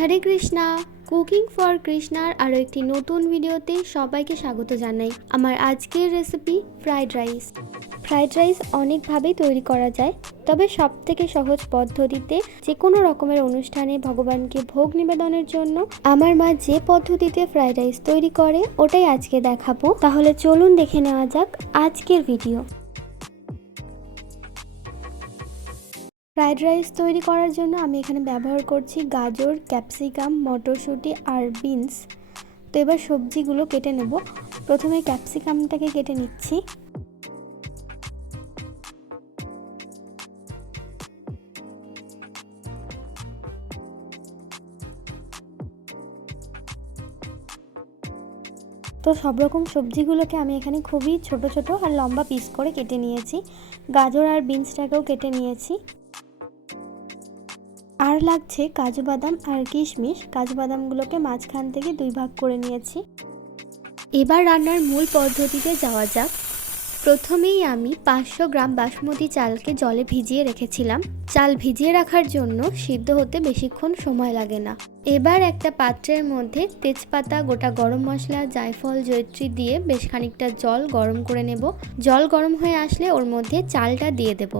Hare Krishna, cooking for কৃষ্ণার আরও একটি নতুন ভিডিওতে সবাইকে স্বাগত জানাই। আমার আজকের recipe fried rice. Fried rice অনেকভাবেই তৈরি করা যায়, তবে সবথেকে সহজ পদ্ধতিতে যে কোনো রকমের অনুষ্ঠানে ভগবানকে ভোগ নিবেদনের জন্য আমার মা যে পদ্ধতিতে ফ্রাইড রাইস তৈরি করে ওটাই আজকে দেখাবো। তাহলে চলুন দেখে নেওয়া যাক আজকের ভিডিও। ফ্রাইড রাইস তৈরি করার জন্য আমি এখানে ব্যবহার করছি গাজর, ক্যাপসিকাম, মটরশুঁটি আর বিনস। তো এবার সবজিগুলো কেটে নেব। প্রথমে ক্যাপসিকামটাকে কেটে নিচ্ছি। তো সব রকম সবজিগুলোকে আমি এখানে খুবই ছোট ছোট আর লম্বা পিস করে কেটে নিয়েছি। গাজর আর বিনসটাকেও কেটে নিয়েছি। আর লাগছে কাজু বাদাম আর কিশমিশ। কাজু বাদামগুলোকে মাঝখান থেকে 2 ভাগ করে নিয়েছি। এবার রান্নার মূল পদ্ধতিতে যাওয়া যাক। প্রথমেই আমি 500 গ্রাম বাসমতি চালকে জলে ভিজিয়ে রেখেছিলাম। চাল ভিজিয়ে রাখার জন্য সিদ্ধ হতে বেশিক্ষণ সময় লাগে না। এবার একটা পাত্রের মধ্যে তেজপাতা, গোটা গরম মশলা, জায়ফল, জয়িত্রী দিয়ে বেশ খানিকটা জল গরম করে নেব। জল গরম হয়ে আসলে ওর মধ্যে চালটা দিয়ে দেব।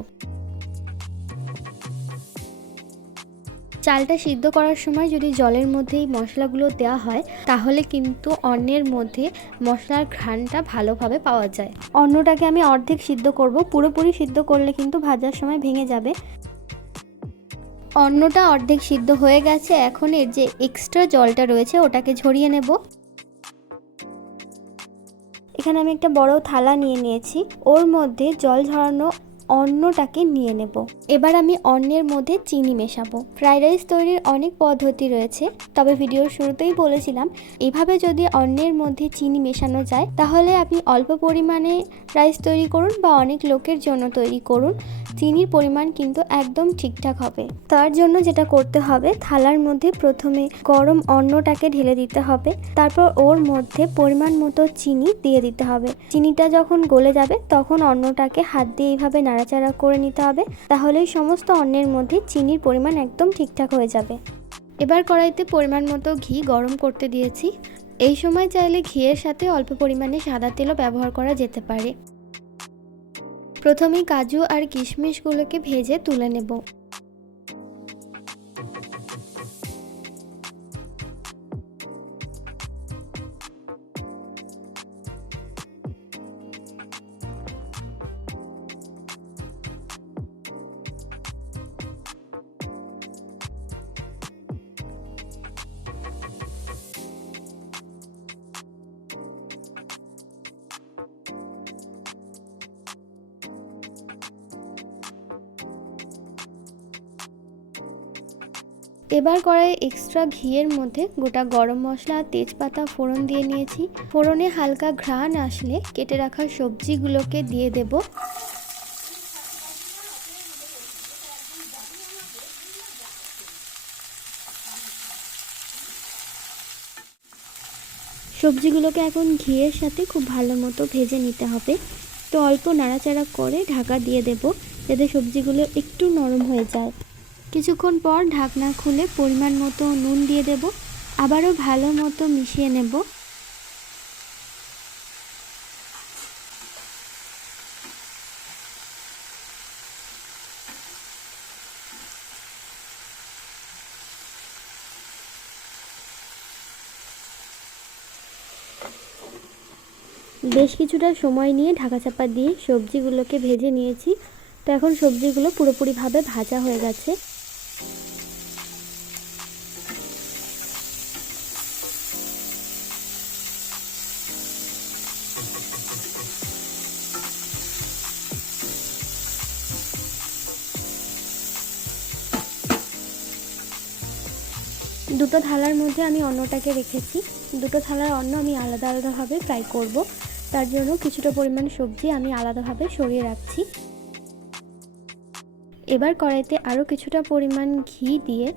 চালটা সিদ্ধ করার সময় যদি জলের মধ্যেই মশলাগুলো দেওয়া হয় তাহলে কিন্তু অন্নের মধ্যে মশলার ঘ্রাণটা ভালোভাবে পাওয়া যায়। অন্নটাকে আমি অর্ধেক সিদ্ধ করব, পুরোপুরি সিদ্ধ করলে কিন্তু ভাজার সময় ভেঙে যাবে। অন্নটা অর্ধেক সিদ্ধ হয়ে গেছে। এখন এর যে এক্সট্রা জলটা রয়েছে ওটাকে ঝরিয়ে নেব। এখানে আমি একটা বড় থালা নিয়ে নিয়েছি, ওর মধ্যে জল ঝরানো অন্নটাকে নিয়ে নেব। এবার আমি অন্নের মধ্যে চিনি মেশাবো। ফ্রাইড রাইস তৈরির অনেক পদ্ধতি রয়েছে, তবে ভিডিওর শুরুতেই বলেছিলাম এভাবে যদি অন্নের মধ্যে চিনি মেশানো যায় তাহলে আপনি অল্প পরিমাণে রাইস তৈরি করুন বা অনেক লোকের জন্য তৈরি করুন, চিনির পরিমাণ কিন্তু একদম ঠিকঠাক হবে। তার জন্য যেটা করতে হবে, থালার মধ্যে প্রথমে গরম অন্নটাকে ঢেলে দিতে হবে, তারপর ওর মধ্যে পরিমাণ মতো চিনি দিয়ে দিতে হবে। চিনিটা যখন গলে যাবে তখন অন্নটাকে হাত দিয়ে এইভাবে নাড়াচাড়া করে নিতে হবে, তাহলেই সমস্ত অন্নের মধ্যে চিনির পরিমাণ একদম ঠিকঠাক হয়ে যাবে। এবার কড়াইতে পরিমাণ মতো ঘি গরম করতে দিয়েছি। এই সময় চাইলে ঘিয়ের সাথে অল্প পরিমাণে সাদা তেলও ব্যবহার করা যেতে পারে। প্রথমে কাজু আর কিশমিশগুলোকে ভেজে তুলে নেব। এবার কড়াইয়ে এক্সট্রা ঘিয়ের মধ্যে গোটা গরম মশলা আর তেজপাতা ফোড়ন দিয়ে নিয়েছি। ফোড়নে হালকা ঘ্রাণ আসলে কেটে রাখা সবজিগুলোকে দিয়ে দেব। সবজিগুলোকে এখন ঘিয়ের সাথে খুব ভালো মতো ভেজে নিতে হবে। তো অল্প নাড়াচাড়া করে ঢাকা দিয়ে দেব, যাতে সবজিগুলো একটু নরম হয়ে যায়। কিছুক্ষণ পর ঢাকনা খুলে পরিমাণ মতো নুন দিয়ে দেব, আবারও ভালো মতো মিশিয়ে নেব। বেশ কিছুটা সময় নিয়ে ঢাকা চাপা দিয়ে সবজিগুলোকে ভেজে নিয়েছি। তো এখন সবজিগুলো পুরোপুরিভাবে ভাজা হয়ে গেছে। দুটো থালার মধ্যে আমি অন্নটাকে রেখেছি। দুটো থালার অন্ন আমি আলাদা আলাদাভাবে ফ্রাই করব, তার জন্য কিছুটা পরিমাণ সবজি আমি আলাদাভাবে সরিয়ে রাখছি। এবার কড়াইতে আরও কিছুটা পরিমাণ ঘি দিয়ে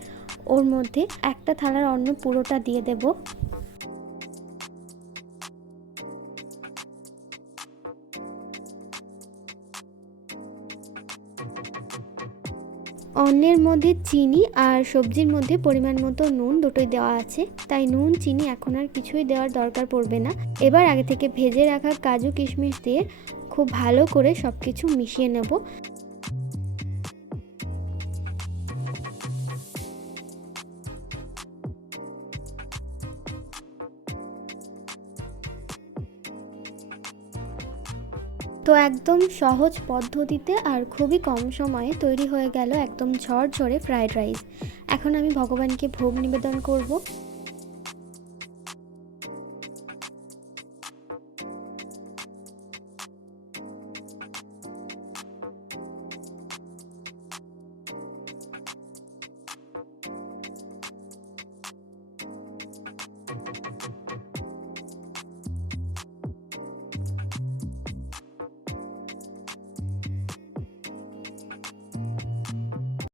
ওর মধ্যে একটা থালার অন্ন পুরোটা দিয়ে দেব। অন্নের মধ্যে চিনি আর সবজির মধ্যে পরিমাণ মতো নুন দুটোই দেওয়া আছে, তাই নুন চিনি এখন আর কিছুই দেওয়ার দরকার পড়বে না। এবার আগে থেকে ভেজে রাখা কাজু কিশমিশ দিয়ে খুব ভালো করে সব কিছু মিশিয়ে নেব। তো একদম সহজ পদ্ধতিতে আর খুবই কম সময়ে তৈরি হয়ে গেল একদম ঝরঝরে ফ্রাইড রাইস। এখন আমি ভগবানকে ভোগ নিবেদন করব।